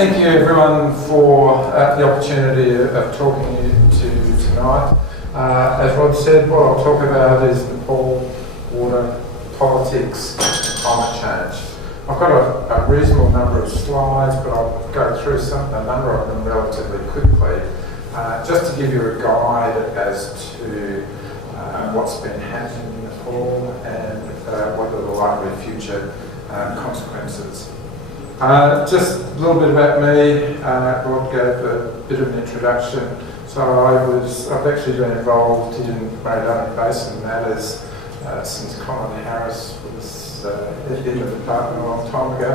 Thank you everyone for the opportunity of talking to you tonight. As Rod said, what I'll talk about is Nepal, water, politics, and climate change. I've got a reasonable number of slides, but I'll go through a number of them relatively quickly, just to give you a guide as to what's been happening in Nepal and what are the likely future consequences. Just a little bit about me. Rod gave a bit of an introduction. So I've actually been involved in Murray-Darling Basin matters since Colin Harris was in the department a long time ago.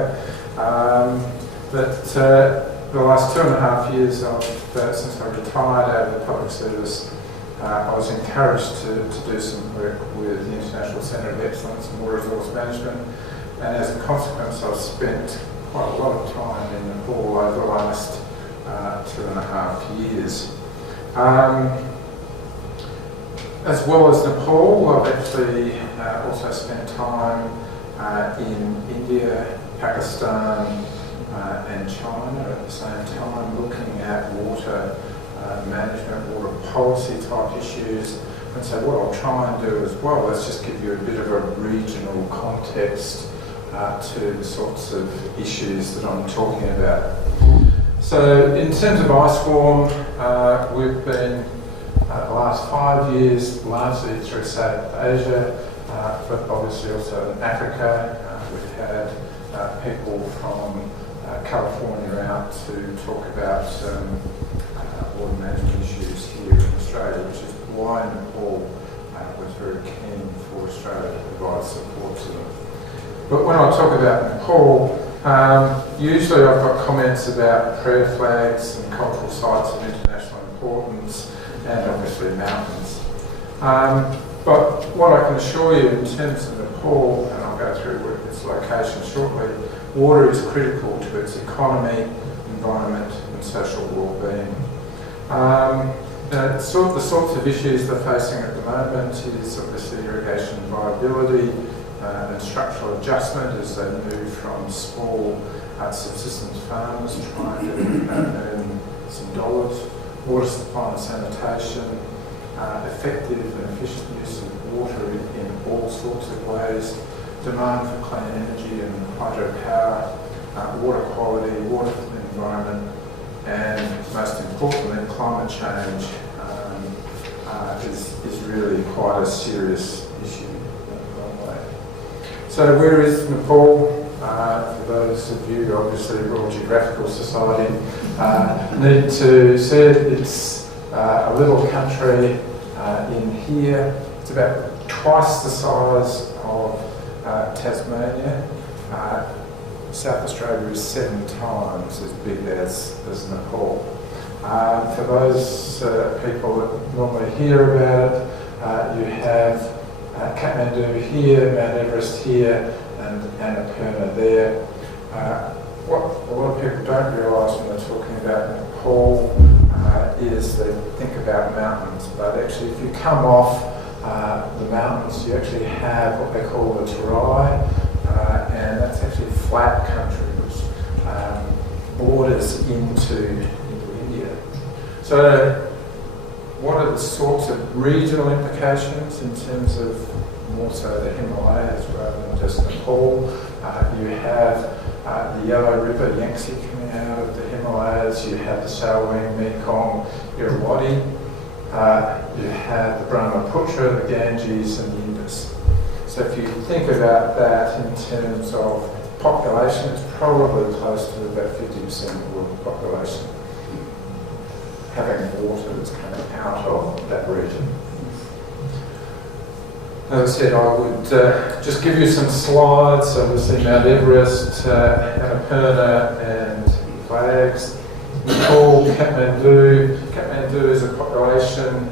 But the last 2.5 years, since I retired out of the public service, I was encouraged to do some work with the International Centre of Excellence in Water Resource Management, and as a consequence I've spent quite a lot of time in Nepal over the last 2.5 years. As well as Nepal, I've actually also spent time in India, Pakistan and China at the same time, looking at water management, water policy type issues. And so what I'll try and do as well is just give you a bit of a regional context to the sorts of issues that I'm talking about. So in terms of ice warm, we've been the last 5 years largely through South Asia, but obviously also in Africa. We've had people from California out to talk about water management issues here in Australia, which is why Nepal was very keen for Australia to provide support to them. But when I talk about Nepal, usually I've got comments about prayer flags and cultural sites of international importance and obviously mountains. But what I can assure you in terms of Nepal, and I'll go through its location shortly, water is critical to its economy, environment and social well-being. The sorts of issues they're facing at the moment is obviously irrigation viability, and structural adjustment as they move from small subsistence farmers trying to earn some dollars, water supply and sanitation, effective and efficient use of water in all sorts of ways, demand for clean energy and hydropower, water quality, water for the environment, and most importantly, climate change is really quite a serious issue. So where is Nepal? For those of you, obviously, Royal Geographical Society need to see it. It's a little country in here. It's about twice the size of Tasmania. South Australia is 7 times as big as Nepal. For those people that normally hear about it, you have Kathmandu here, Mount Everest here, and Annapurna there. What a lot of people don't realise when they're talking about Nepal is they think about mountains, but actually if you come off the mountains, you actually have what they call the Terai, and that's actually flat country which borders into India. So what are the sorts of regional implications in terms of more so the Himalayas rather than just Nepal? You have the Yellow River, Yangtze, coming out of the Himalayas. You have the Salween, Mekong, Irrawaddy. You have the Brahmaputra, the Ganges, and the Indus. So if you think about that in terms of population, it's probably close to about 50% of the world population. having water that's coming out of that region. As I said, I would just give you some slides. Obviously Mount Everest, Annapurna and flags. Nepal, Kathmandu. Kathmandu is a population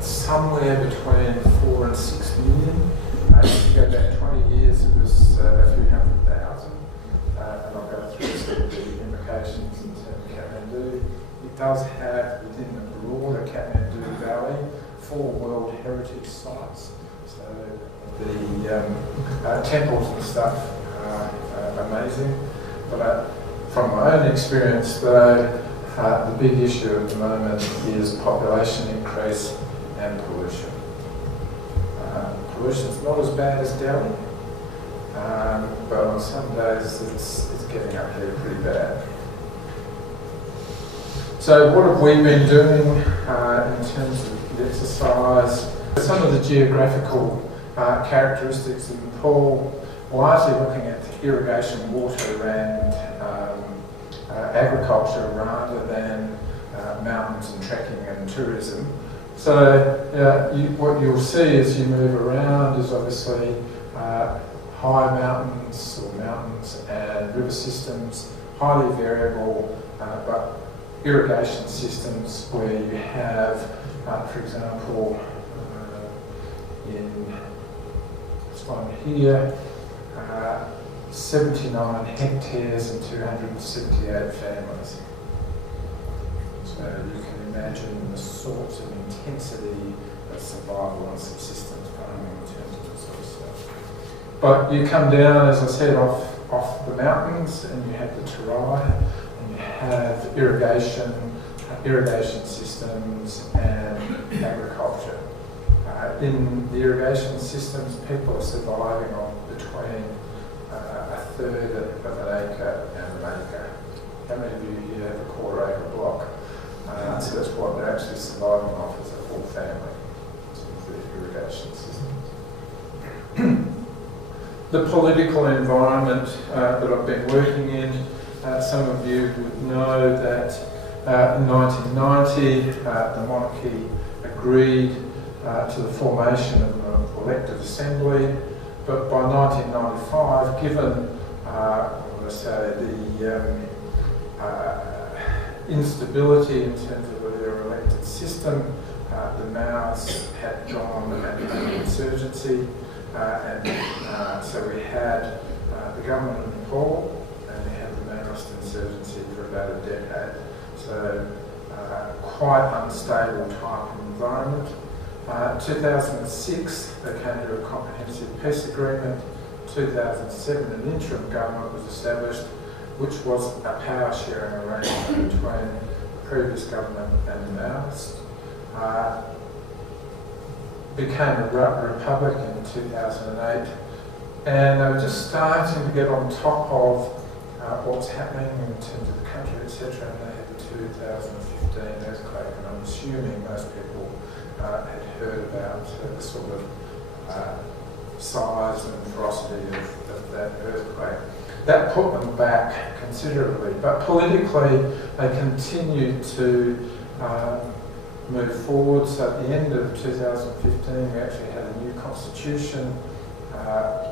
somewhere between 4 and 6 million. If you go back 20 years, it was a few hundred thousand. And I'll go through some of the implications in terms of Kathmandu. It does have, within the broader Kathmandu Valley, 4 World Heritage Sites. So the temples and stuff are amazing. But from my own experience though, the big issue at the moment is population increase and pollution. Pollution's not as bad as Delhi, but on some days it's getting up here pretty bad. So what have we been doing in terms of exercise? Some of the geographical characteristics of Nepal, largely looking at irrigation, water and agriculture rather than mountains and trekking and tourism. So what you'll see as you move around is obviously high mountains or mountains and river systems, highly variable, but irrigation systems where you have, for example, in this one here, 79 hectares and 278 families. So you can imagine the sorts of intensity of survival and subsistence farming in terms of this sort of stuff. But you come down, as I said, off the mountains and you have the Terai and you have irrigation systems and agriculture. In the irrigation systems, people are surviving on between a third of an acre and an acre. How many of you here have a quarter acre block? So that's what they're actually surviving off as a full family. So the irrigation systems. The political environment that I've been working in, some of you would know that in 1990 the monarchy agreed to the formation of an elected assembly, but by 1995, given the instability in terms of their elected system, the Maoists had gone and had an insurgency, and so we had the government of Nepal and we had the Maoist insurgency for about a decade. So quite unstable type of environment. 2006 they came to a comprehensive peace agreement. 2007 an interim government was established, which was a power sharing arrangement between the previous government and the Maoists. Became a republic in 2008, and they were just starting to get on top of what's happening in terms of the country, etc. And they had the 2015 earthquake, and I'm assuming most people had heard about the sort of size and ferocity of that earthquake. That put them back considerably, but politically they continued to move forward. So at the end of 2015 we actually had a new constitution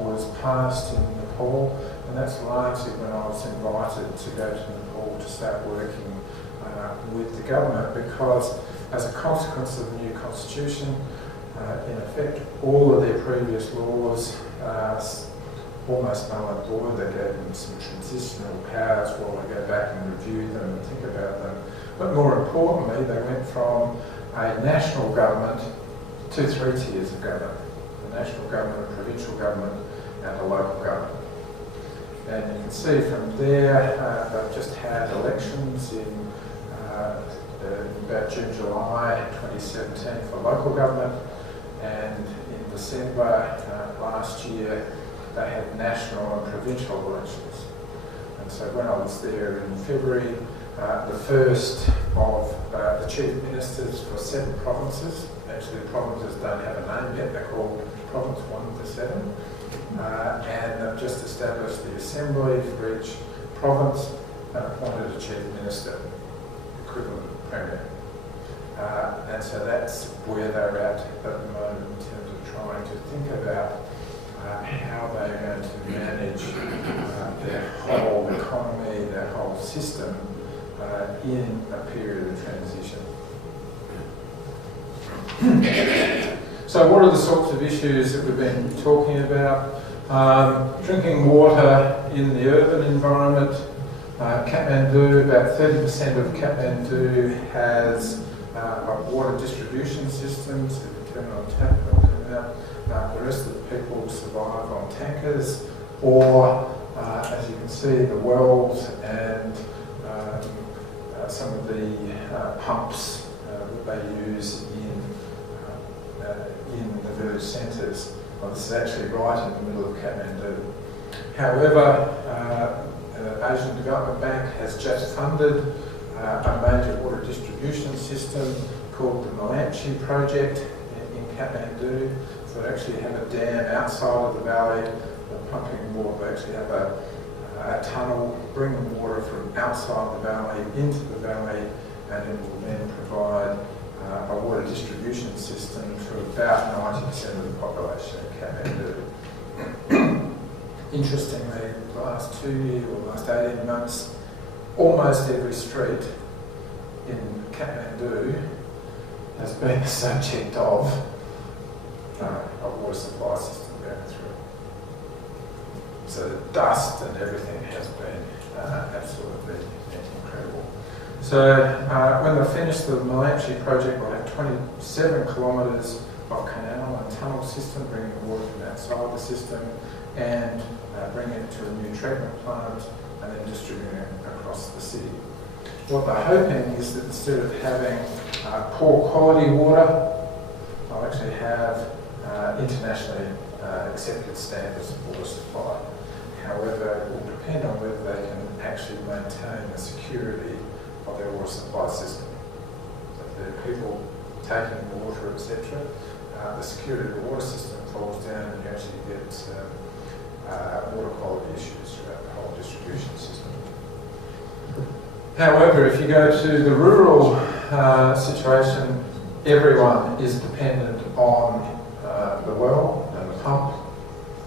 was passed in Nepal, and that's largely when I was invited to go to Nepal to start working with the government, because as a consequence of the new constitution, in effect all of their previous laws almost null and void. They gave them some transitional powers while they go back and review them and think about them. But more importantly, they went from a national government to 3 tiers of government: the national government, a provincial government, and a local government. And you can see from there, they've just had elections in about June, July 2017 for local government, and in December last year they had national and provincial elections. And so when I was there in February, the first of the chief ministers for 7 provinces, actually the provinces don't have a name yet, they're called Province 1 to 7, and they've just established the assembly for each province and appointed a chief minister, equivalent of premier. And so that's where they're at the moment in terms of trying to think about how they're going to manage their whole economy, their whole system in a period of transition. So what are the sorts of issues that we've been talking about? Drinking water in the urban environment. Kathmandu, about 30% of Kathmandu has water distribution systems. If you turn on tap, it'll come out. The rest of the people survive on tankers, or as you can see, the wells and some of the pumps that they use in the village centres. Well, this is actually right in the middle of Kathmandu. However, Asian Development Bank has just funded a major water distribution system called the Melamchi project in Kathmandu. So they actually have a dam outside of the valley, pumping water. They actually have a tunnel bringing water from outside the valley into the valley, and it will then provide a water distribution system to about 90% of the population of Kathmandu. Interestingly, the last 2 years or the last 18 months, almost every street in Kathmandu has been the subject of a water supply system going through. So the dust and everything has been absolutely incredible. So when they finish the Melamchi project, we'll have 27 kilometres of canal and tunnel system, bringing water from outside the system and bringing it to a new treatment plant and then distributing it across the city. What they're hoping is that instead of having poor quality water, they'll actually have internationally accepted standards of water supply. However, it will depend on whether they can actually maintain the security of their water supply system. So if there are people taking water, etc., the security of the water system falls down and you actually get water quality issues throughout the whole distribution system. However, if you go to the rural situation, everyone is dependent on the well and the pump.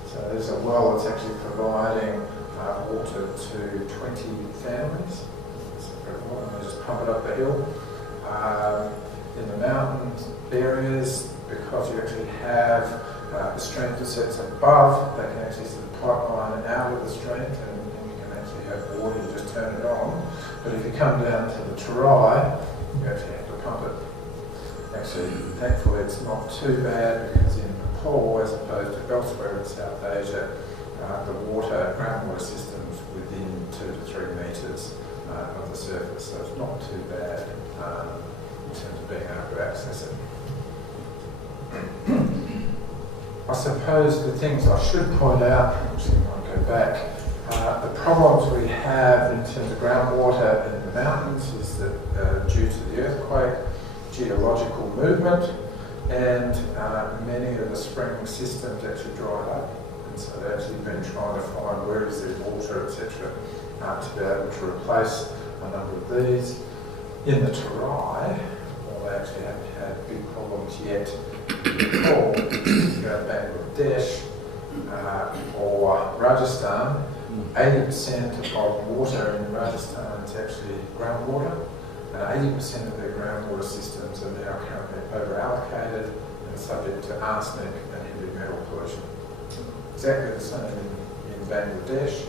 So there's a well that's actually providing water to 20 families. And they just pump it up the hill. In the mountain areas, because you actually have the stream that sits above, they can actually sort of pipeline out of the stream and you can actually have water, you just turn it on. But if you come down to the Terai, you actually have to pump it. Actually, thankfully it's not too bad because in Nepal, as opposed to elsewhere in South Asia, the groundwater system's within 2 to 3 metres of the surface, so it's not too bad in terms of being able to access it. I suppose the things I should point out, actually I might go back, the problems we have in terms of groundwater in the mountains is that due to the earthquake, geological movement, and many of the spring systems actually dried up. And so they've actually been trying to find where is there water, etc., to be able to replace a number of these. In the Terai, well, they actually haven't had big problems yet. Nepal, if you go to Bangladesh or Rajasthan, 80% of water in Rajasthan is actually groundwater, and 80% of their groundwater systems are now currently over-allocated and subject to arsenic and heavy metal pollution. Exactly the same in Bangladesh.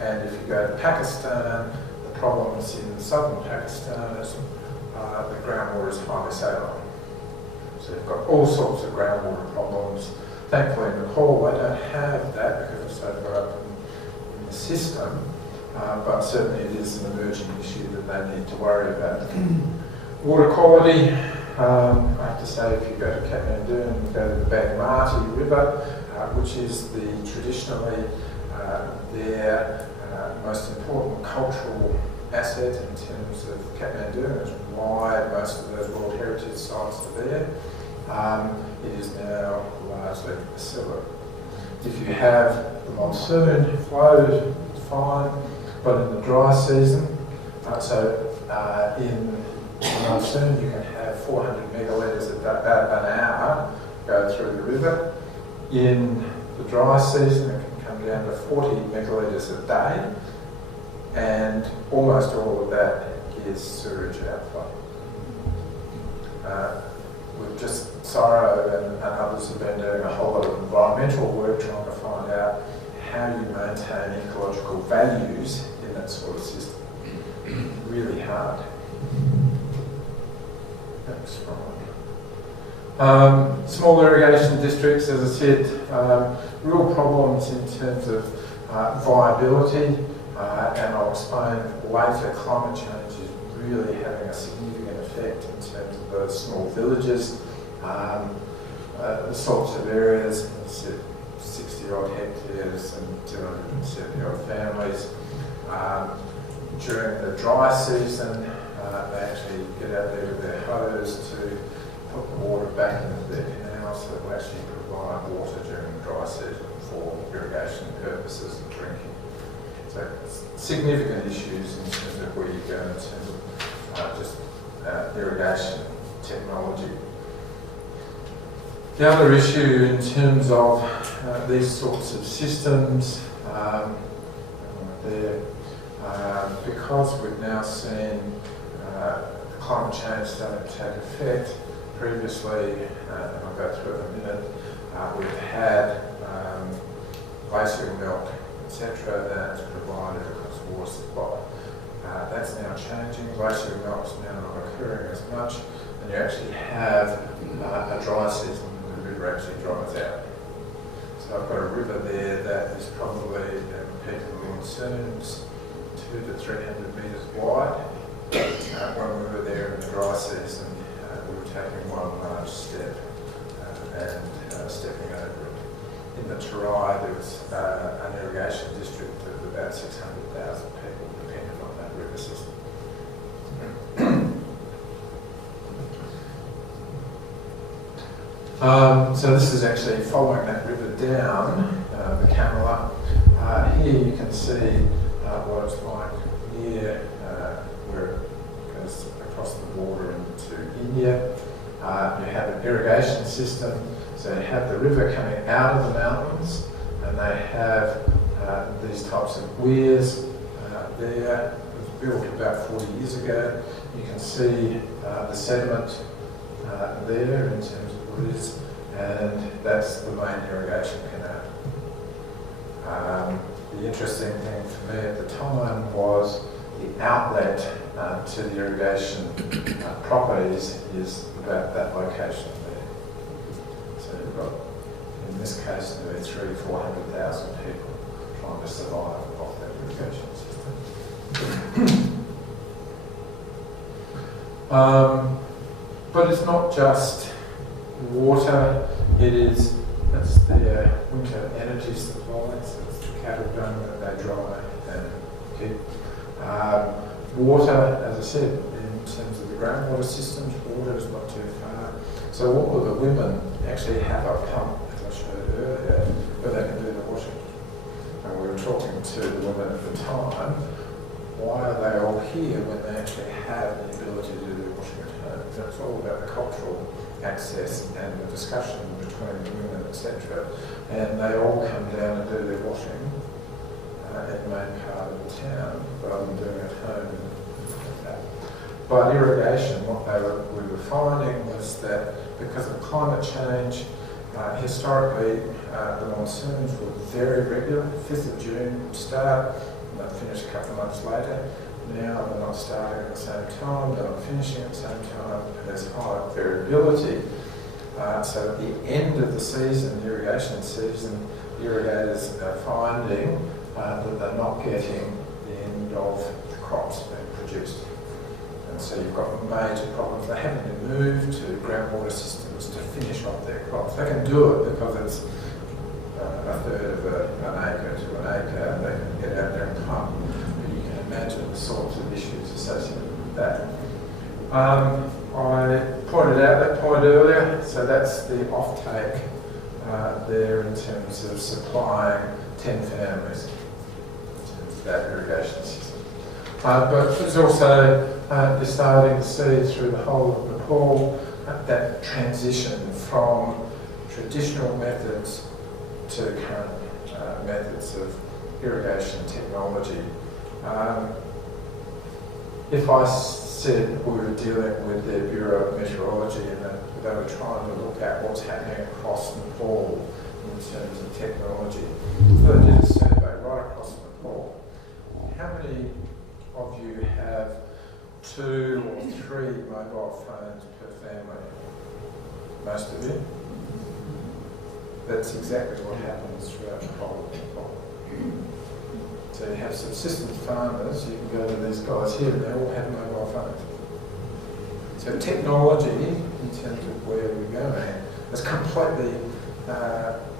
And if you go to Pakistan, the problems in southern Pakistan is the groundwater is highly saline. So you've got all sorts of groundwater problems. Thankfully in Nepal they don't have that because it's so far up in the system, but certainly it is an emerging issue that they need to worry about. Water quality, I have to say if you go to Kathmandu and you go to the Bagmati River, which is traditionally their most important cultural asset in terms of Kathmandu, and it's why most of those World Heritage sites are there. It is now largely a cellar. If you have the monsoon flows, it's fine, but in the dry season, in the monsoon you can have have 400 megalitres an hour go through the river. In the dry season, it can come down to 40 megalitres a day, and almost all of that is sewage outflow. We've just, Sorrow and others have been doing a whole lot of environmental work trying to find out how you maintain ecological values in that sort of system. Really hard. Next one. Small irrigation districts, as I said, real problems in terms of viability, and I'll explain later, climate change is really having a significant effect in terms of those small villages. The sorts of areas, as I said, 60 odd hectares and 270 odd families. During the dry season, they actually get out there with their hose to put the water back into their canals, so it will actually provide water during the dry season for irrigation purposes and drinking. So significant issues in terms of where you go in terms of just irrigation technology. The other issue in terms of these sorts of systems, because we've now seen climate change starting to take effect, previously, and I'll go through it in a minute, we've had glacier melt, etc., that's provided across water supply. That's now changing. Glacier melt is now not occurring as much, and you actually have a dry season when the river actually dries out. So I've got a river there that is probably, at peak of the monsoons, 200 to 300 metres wide. When we were there in the dry season, we were taking one large step and stepping over it. In the Terai, there was an irrigation district of about 600,000 people dependent on that river system. So this is actually following that river down, the Camela. Here you can see what it's like near where it goes across the border into India. You have an irrigation system, so you have the river coming out of the mountains, and they have these types of weirs there. It was built about 40 years ago. You can see the sediment there in terms of what it is, and that's the main irrigation canal. The interesting thing for me at the time was the outlet to the irrigation properties is about that location there. So you've got, in this case, nearly 300,000 to 400,000 people trying to survive off that irrigation system. But it's not just water, that's their winter energy supply, so it's the cattle dung that they dry and keep. Water, as I said, in terms of the groundwater systems, water is not too far. So all of the women actually have a pump, as I showed earlier, where they can do the washing. And we were talking to the women at the time, why are they all here when they actually have the ability to do the washing at home? So it's all about the cultural access and the discussion between the women, etc. And they all come down and do their washing in the main part of the town, rather than doing it at home. By irrigation, what we were finding was that because of climate change, historically the monsoons were very regular. 5th of June would start, and they'd finish a couple of months later. Now they're not starting at the same time, they're not finishing at the same time, and there's high variability. So at the end of the season, the irrigation season, the irrigators are finding that they're not getting the end of the crops being produced. And so you've got major problems. They haven't been moved to groundwater systems to finish off their crops. They can do it because it's a third of an acre to an acre, and they can get out there and pump. But you can imagine the sorts of issues associated with that. I pointed out that point earlier, so that's the offtake there in terms of supplying 10 families in terms of that irrigation system. but there's also, you're starting to see through the whole of Nepal that transition from traditional methods to current methods of irrigation technology. If I said we were dealing with the Bureau of Meteorology and that they were trying to look at what's happening across Nepal in terms of technology, so they did a survey right across Nepal. How many of you have 2 or 3 mobile phones per family? Most of you? That's exactly what happens throughout the whole of Nepal. So you have subsistence farmers, you can go to these guys here and they all have mobile phones. So technology, in terms of where we're going, has completely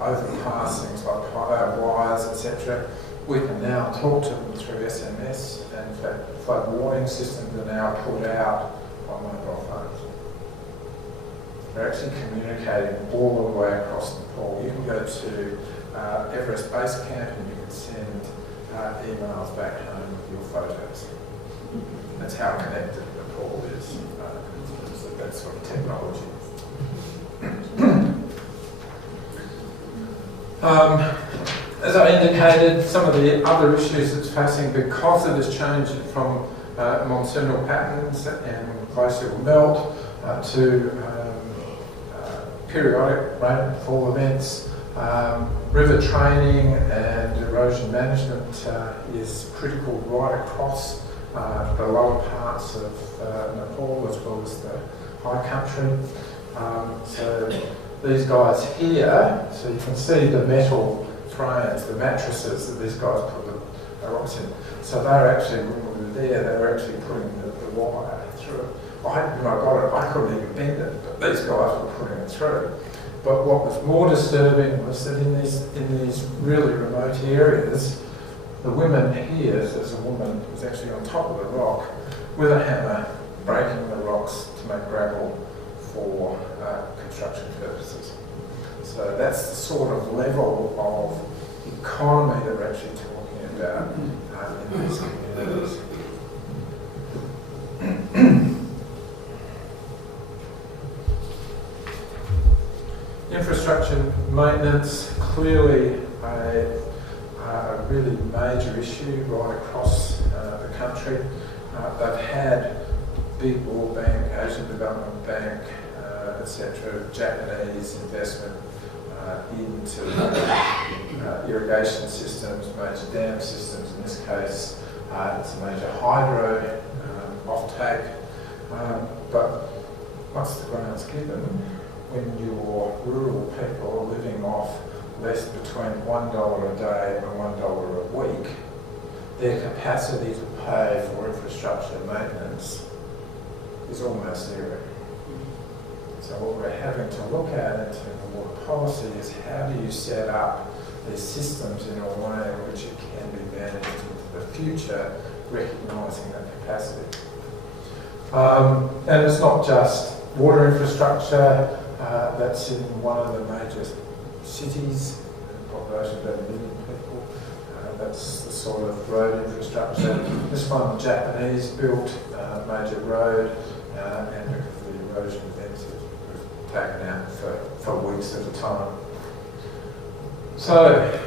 overpassed things like wires, etc. We can now talk to them through SMS, and in fact flood warning systems are now put out on mobile phones. They're actually communicating all the way across Nepal. You can go to Everest Base Camp and you can send emails back home with your photos. That's how connected Nepal is in terms of that sort of technology. As I indicated, some of the other issues it's facing because of this change from monsoonal patterns and glacial melt to periodic rainfall events, river training and erosion management is critical right across the lower parts of Nepal as well as the high country. So these guys here, so you can see the metal frames, the mattresses that these guys put the rocks in. So they're actually, when we were there, they were actually putting the wire through it. When I got it, I couldn't even bend it, but these guys were putting it through. But what was more disturbing was that in these really remote areas, the women here, there's a woman who's actually on top of the rock with a hammer, breaking the rocks to make gravel for construction purposes. So that's the sort of level of economy that we're actually talking about in these communities. Infrastructure maintenance, clearly a really major issue right across the country. They've had big World Bank, Asian Development Bank, etc., Japanese investment into irrigation systems, major dam systems. In this case, it's a major hydro offtake. But once the grant's given, when your rural people are living off less between $1 a day and $1 a week, their capacity to pay for infrastructure maintenance is almost zero. So what we're having to look at in terms of water policy is how do you set up these systems in a way in which it can be managed into the future, recognising that capacity. And it's not just water infrastructure. That's in one of the major cities, population of about 1 million people. That's the sort of road infrastructure. This one, the Japanese built major road, and because of the erosion events, it was taken out for weeks at a time. So,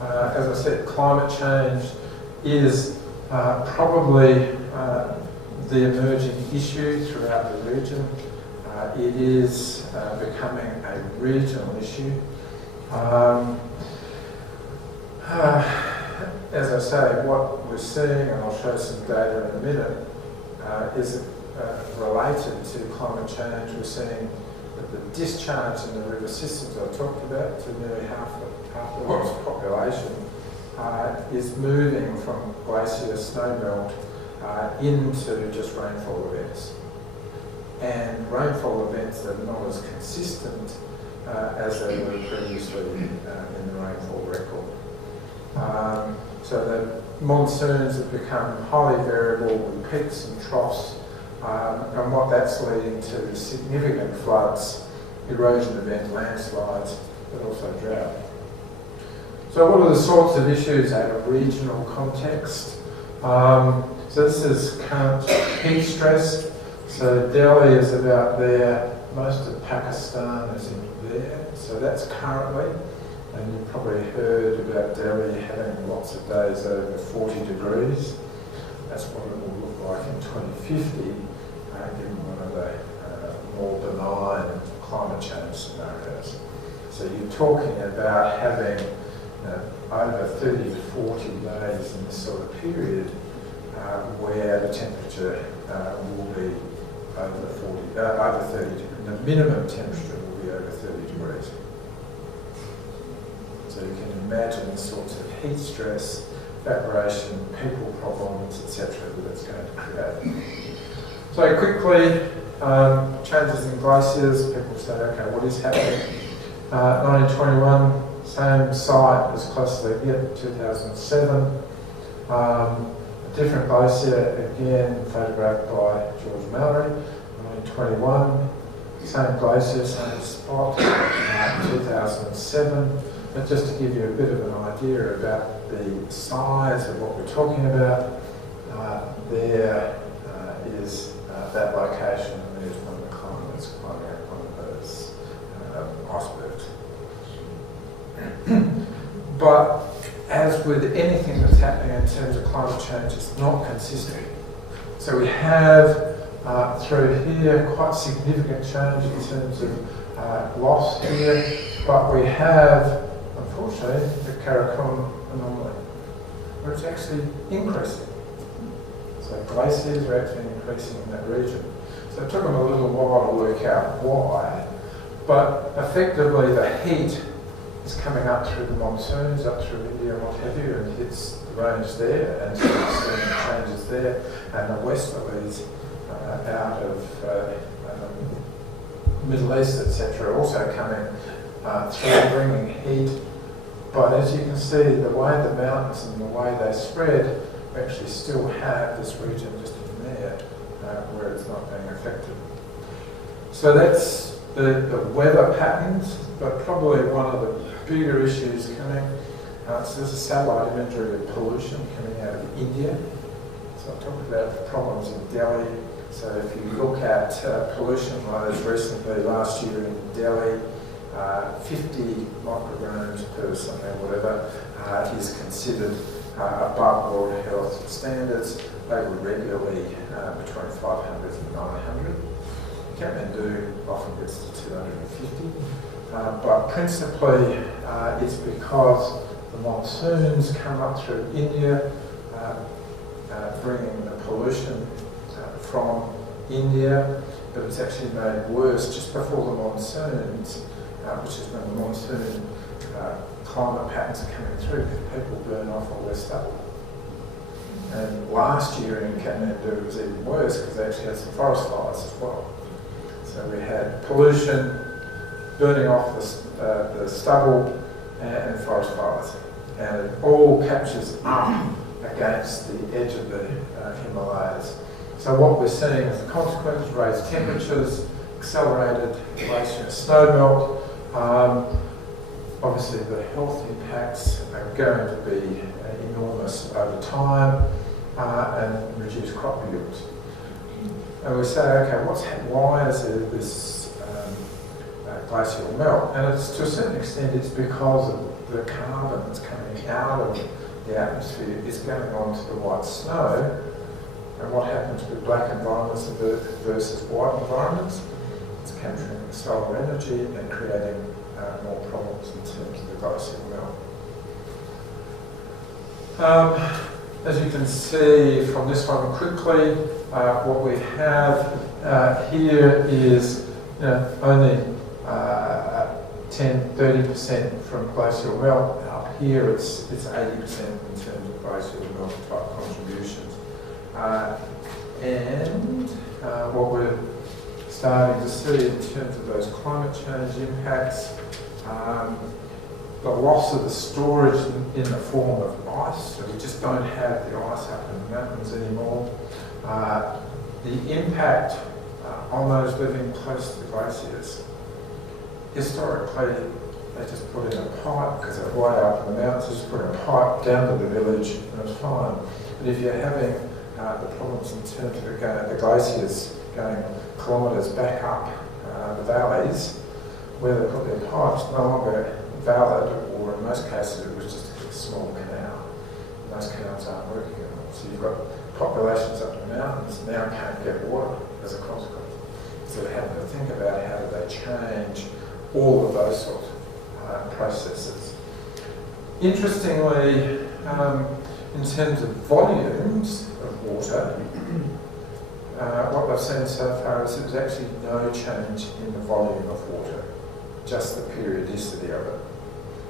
as I said, climate change is probably the emerging issue throughout the region. It is becoming a regional issue. As I say, what we're seeing, and I'll show some data in a minute, is related to climate change. We're seeing that the discharge in the river systems I talked about to nearly half the world's population is moving from glacier snowmelt into just rainfall events. And rainfall events that are not as consistent as they were previously in the rainfall record. So the monsoons have become highly variable with peaks and troughs, and what that's leading to is significant floods, erosion events, landslides, but also drought. So what are the sorts of issues out of regional context? So So this is current heat stress. So Delhi is about there. Most of Pakistan is in there. So that's currently. And you've probably heard about Delhi having lots of days over 40 degrees. That's what it will look like in 2050, given one of the more benign climate change scenarios. So you're talking about having over 30 to 40 days in this sort of period where the temperature will be over 30 degrees. The minimum temperature will be over 30 degrees. So you can imagine the sorts of heat stress, evaporation, people problems, etc. that it's going to create. So quickly, changes in glaciers. People say, okay, what is happening? 1921, same site as close as they get, 2007. A different glacier, again photographed by George Mallory, 1921. Same glacier, same spot, 2007. But just to give you a bit of an idea about the size of what we're talking about, there is that location, and there's one of the climbers climbing up one of those icebergs. But as with anything that's happening in terms of climate change, it's not consistent. So we have through here quite significant change in terms of loss here, but we have, unfortunately, the Karakum anomaly, where it's actually increasing. So glaciers are actually increasing in that region. So it took them a little while to work out why, but effectively the heat is coming up through the monsoons, up through India and what have you, and hits the range there, and so we're seeing changes there, and the westerlies out of Middle East, etc., also coming through, bringing heat. But as you can see, the way the mountains and the way they spread, we actually still have this region just in there where it's not being affected. So that's the weather patterns, but probably one of the bigger issues coming. So there's a satellite imagery of pollution coming out of India. So I talked about the problems in Delhi. So if you look at pollution loads recently, last year in Delhi, 50 micrograms per something, whatever, is considered above World Health standards. They were regularly between 500 and 900. Kathmandu often gets to 250. But principally, it's because the monsoons come up through India, bringing the pollution from India, but it's actually made worse just before the monsoons, which is when the monsoon climate patterns are coming through, people burn off all their stubble. And last year in Kathmandu it was even worse because they actually had some forest fires as well. So we had pollution, burning off the stubble, and forest fires. And it all catches up against the edge of the Himalayas. So what we're seeing as a consequence, raised temperatures, accelerated glacier snowmelt. Obviously the health impacts are going to be enormous over time and reduce crop yields. And we say, okay, why is there this glacial melt? And it's, to a certain extent, it's because of the carbon that's coming out of the atmosphere is going onto the white snow. And what happens with black environments versus white environments? It's capturing the solar energy and creating more problems in terms of the glacial melt. As you can see from this one quickly, what we have here is only 10-30% from glacial melt. Up here it's 80% in terms of glacial melt type contributions. And what we're starting to see in terms of those climate change impacts, the loss of the storage in the form of ice, so we just don't have the ice up in the mountains anymore. The impact on those living close to the glaciers. Historically, they just put in a pipe, because they're way up in the mountains, just put a pipe down to the village and it's fine. But if you're having the problems in terms of the glaciers going kilometres back up the valleys, where they put their pipes, no longer valid, or in most cases it was just a small canal. Most canals aren't working anymore. So you've got populations up in the mountains now can't get water as a consequence. So they're having to think about how do they change all of those sorts of processes. Interestingly, in terms of volumes of water, what I've seen so far is there's actually no change in the volume of water, just the periodicity of it.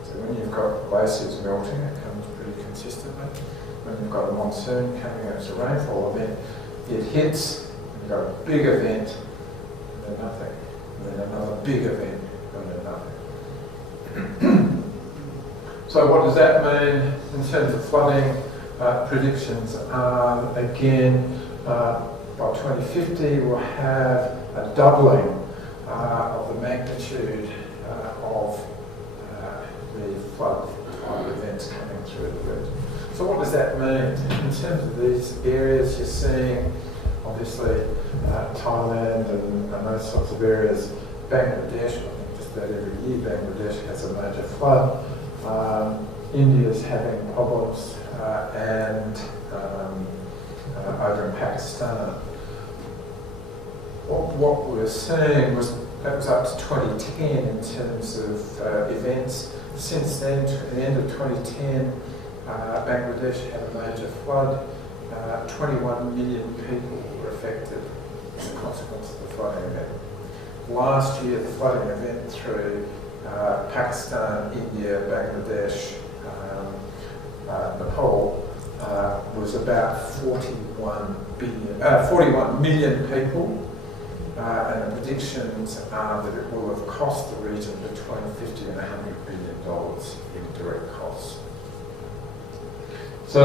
So when you've got glaciers melting, it comes pretty consistently. When you've got a monsoon coming and it's a rainfall event, it hits, and you've got a big event, and then nothing. And then another big event, and then nothing. So what does that mean in terms of flooding? Predictions are, again, by 2050 we'll have a doubling of the magnitude of the flood type events coming through the region. So what does that mean? In terms of these areas, you're seeing obviously Thailand and those sorts of areas. Bangladesh, I think just about every year Bangladesh has a major flood. India's having problems and over in Pakistan. What we're seeing was that was up to 2010 in terms of events. Since then, to the end of 2010, Bangladesh had a major flood. 21 million people were affected as a consequence of the flooding event. Last year, the flooding event through Pakistan, India, Bangladesh, Nepal was about 41 million people, and the predictions are that it will have cost the region between $50 and $100 billion in direct costs. So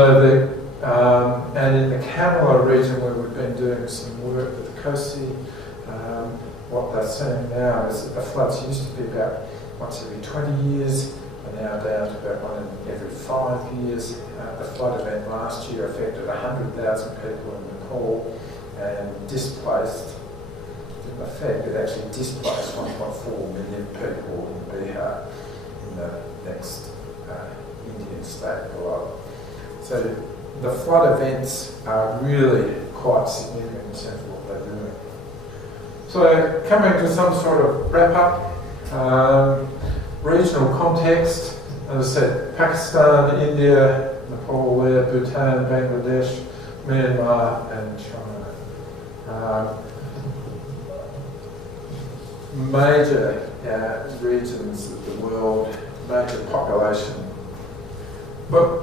and in the Kamala region, where we've been doing some work with COSI, what they're saying now is that the floods used to be about once every 20 years, and now down to about one every 5 years. The flood event last year affected 100,000 people in Nepal and displaced, in effect, it actually displaced 1.4 million people in Bihar, in the next Indian state below. So the flood events are really quite significant in terms of what they're doing. So coming to some sort of wrap-up, regional context, as I said, Pakistan, India, Nepal there, Bhutan, Bangladesh, Myanmar and China. Major regions of the world, major population. But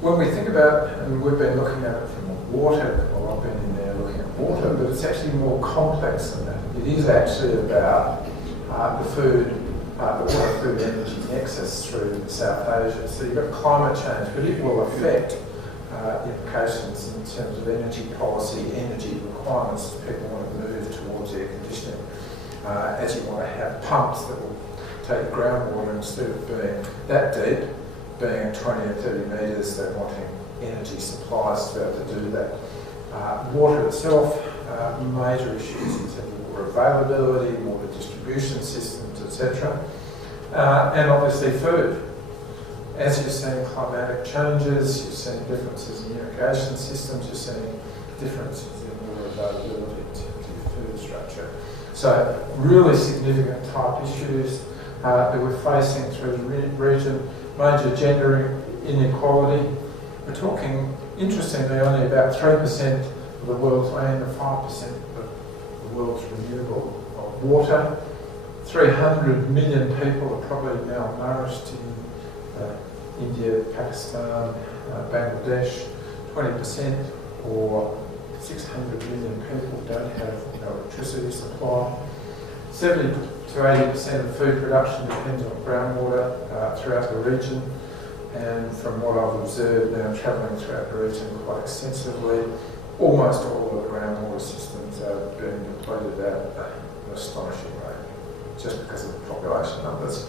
when we think about, and we've been looking at it from water, well I've been in there looking at water, but it's actually more complex than that. It is actually about the food, the water, food, energy nexus through South Asia. So you've got climate change, but it will affect implications in terms of energy policy, energy requirements as people want to move towards air conditioning. As you want to have pumps that will take groundwater instead of being that deep, being at 20 or 30 metres, they're wanting energy supplies to be able to do that. Water itself, major issues in terms of water availability, water distribution systems, etc. And obviously food. As you're seeing climatic changes, you're seeing differences in irrigation systems, you're seeing differences in water availability in terms of your food structure. So really significant type issues that we're facing through the region. Major gender inequality. We're talking, interestingly, only about 3% of the world's land and 5% of the world's renewable water. 300 million people are probably malnourished in India, Pakistan, Bangladesh. 20% or 600 million people don't have electricity supply. 70 to 80% of food production depends on groundwater throughout the region, and from what I've observed now travelling throughout the region quite extensively, almost all of the groundwater systems are being depleted at an astonishing rate, just because of the population numbers.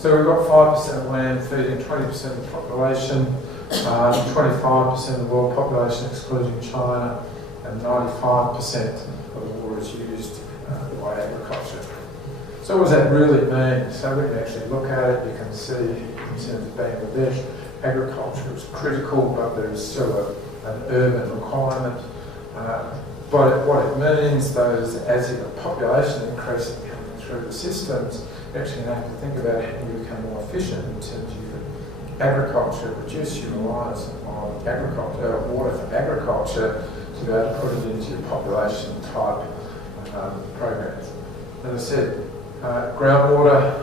So we've got 5% of land feeding 20% of the population. 25% of the world population excluding China, and 95% of the water is used by agriculture. So what does that really mean? So we can actually look at it. You can see in terms of Bangladesh, agriculture is critical, but there is still an urban requirement. But what it means, though, is as the population increases coming through the systems, you actually have to think about how you become more efficient in terms of agriculture, reduce your reliance on agriculture, water for agriculture, to be able to put it into your population type programs. As I said, groundwater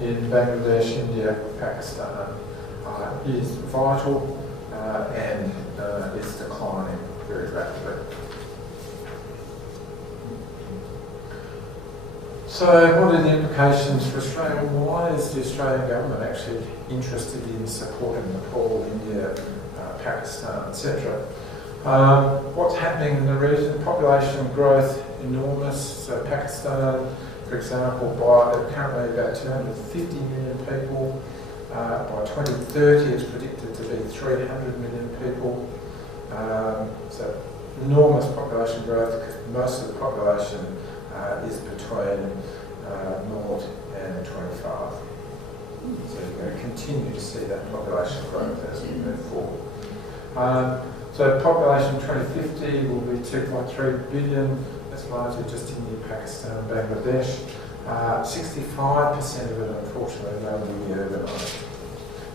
in Bangladesh, India, Pakistan is vital and is declining very rapidly. So what are the implications for Australia? Why is the Australian government actually interested in supporting Nepal, India, Pakistan, etc.? What's happening in the region? Population growth enormous. So Pakistan, for example, by currently about 250 million people. By 2030 it's predicted to be 300 million people. So enormous population growth, because most of the population is between 0 and 25. So you're going to continue to see that population growth as we move forward. So population 2050 will be 2.3 billion. That's largely just India, Pakistan, Bangladesh. 65% of it, unfortunately, will be urbanised.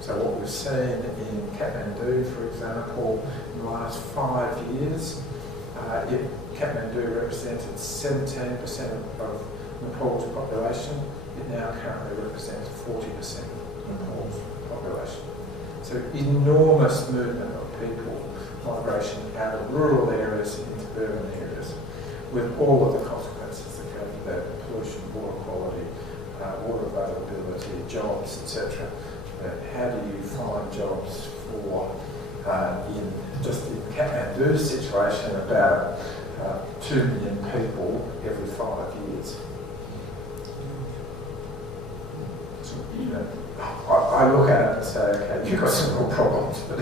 So what we've seen in Kathmandu, for example, in the last 5 years, Kathmandu represented 17% of Nepal's population. It now currently represents 40% of Nepal's population. So enormous movement of people, migration out of rural areas into urban areas, with all of the consequences that go with that: pollution, water quality, water availability, jobs, etc. How do you find jobs for, in just in Kathmandu's situation, about 2 million people every 5 years? So, you know, I look at it and say, okay, you've got some real problems, but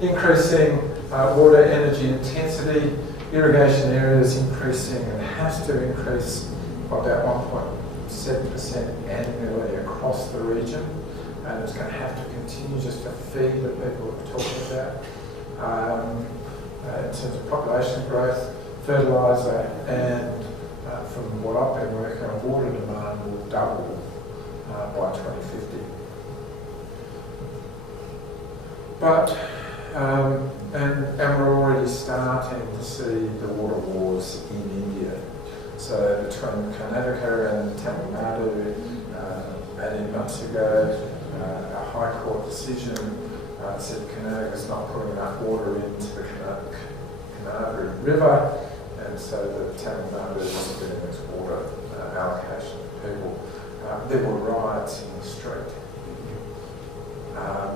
increasing water energy intensity, irrigation areas increasing and has to increase by about 1.7% annually across the region, and it's going to have to continue just to feed the people that we're talking about. In terms of population growth, fertiliser, and from what I've been working on, water demand will double by 2050. But, and we're already starting to see the water wars in India. So between Karnataka and Tamil Nadu, 18 months ago, a High Court decision said Karnataka's not putting enough water into the Karnataka River, and so the Tamil Nadu is getting this water allocation to people. There were riots in the street.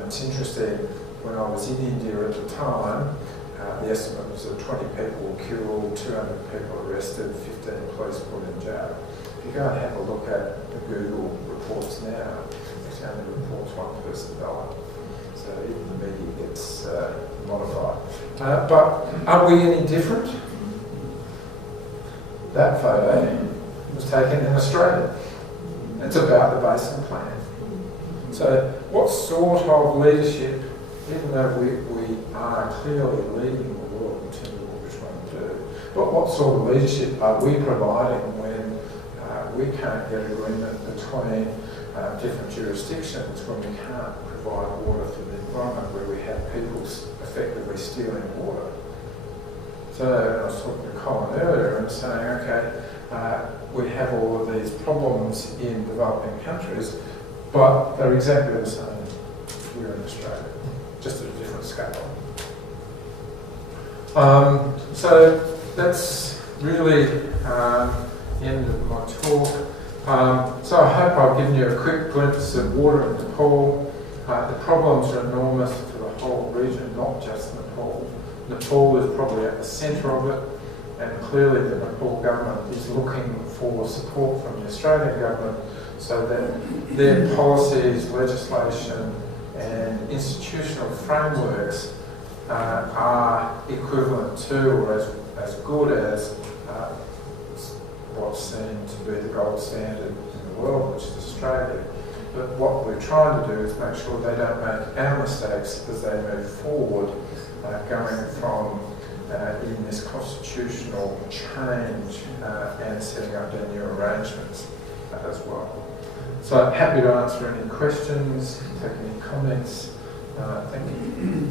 It's interesting, when I was in India at the time, the estimate was that 20 people were killed, 200 people arrested, 15 police put in jail. If you go and have a look at the Google reports now, it only reports one person died. So even the media gets modified. But are we any different? That photo was taken in Australia. It's about the basin plan. So what sort of leadership, even though we are clearly leading the world in terms of what we're trying to do, but what sort of leadership are we providing when we can't get agreement between different jurisdictions, when we can't provide water for the environment, where we have people effectively stealing water? So I was talking to Colin earlier and saying, okay, we have all of these problems in developing countries, but they're exactly the same here in Australia, just at a different scale. So that's really the end of my talk. So I hope I've given you a quick glimpse of water in Nepal. The problems are enormous for the whole region, not just Nepal. Nepal is probably at the centre of it, and clearly the Nepal government is looking for support from the Australian government so that their policies, legislation and institutional frameworks are equivalent to or as good as what's seen to be the gold standard in the world, which is Australia. But what we're trying to do is make sure they don't make our mistakes as they move forward, going from in this constitutional change and setting up their new arrangements as well. So I'm happy to answer any questions, take any comments. Thank you.